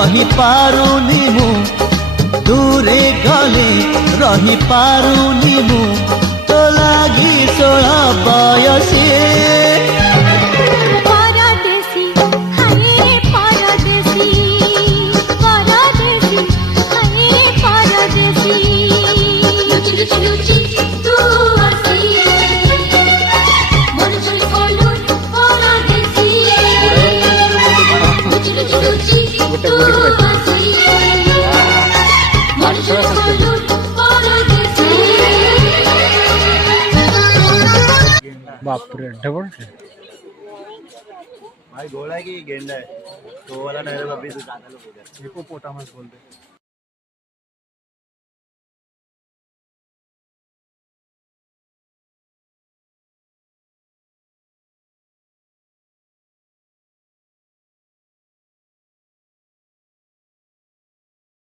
रही पारुनी मु दूरे गले रही पारुनी मु तो लागी 16 बयसी बापरे डबल भाई घोड़ा है कि गेंडा है तो वाला डायलॉग अभी से ज्यादा लोग हो गए। हिप्पोपोटामस बोल दे।